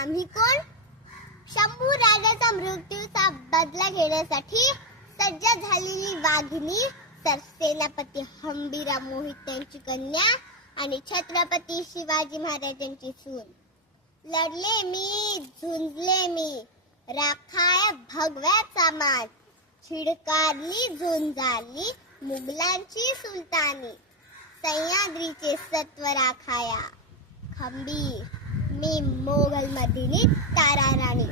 आम्ही कोण? शंभू राजाचा मृत्यूचा बदला घेण्यासाठी सज्ज झालेली वाघिणी, सरसेनापती हंबीरराव मोहित यांची कन्या आणि छत्रपती शिवाजी महाराजांची सून. लढले मी, झुंजले मी, राखाय भगव्याचा मान, छिडकारली झुंजारली मुघलांची सुलतानी, सह्याद्रीचे सत्व राखाया खंबीर, मी मोगल मदिनी तारा राणी.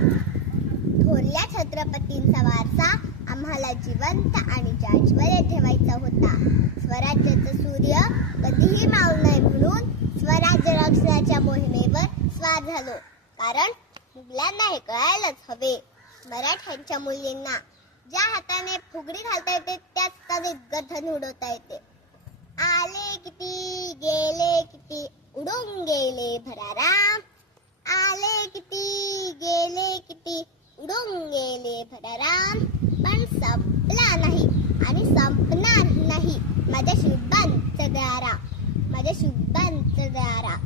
थोरल्या छत्रपतींचा वारसा आम्हाला जिवंत आणि जाज्वल्य ठेवायचा होता. स्वराज्याचा सूर्य कधीही मावू नये म्हणून स्वराज्य रक्षणाच्या मोहिमेवर स्वार झालो. कारण मुघलांना हे कळायलाच हवे, मराठ्यांच्या मुलींना ज्या हाताने फुगडी घालता येते त्याच हाताने गरधन उडवता येते. आले किती गेले किती उडून गेले भराराम, आले किती गेले किती उडून गेले भराराम, पण संपला नाही आणि संपणार नाही माझ्या शुभांचं दारा, माझ्या शुभांचं दारा.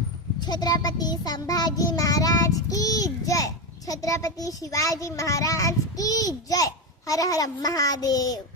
छत्रपती संभाजी महाराज की जय, छत्रपती शिवाजी महाराज की जय. हर हर महादेव.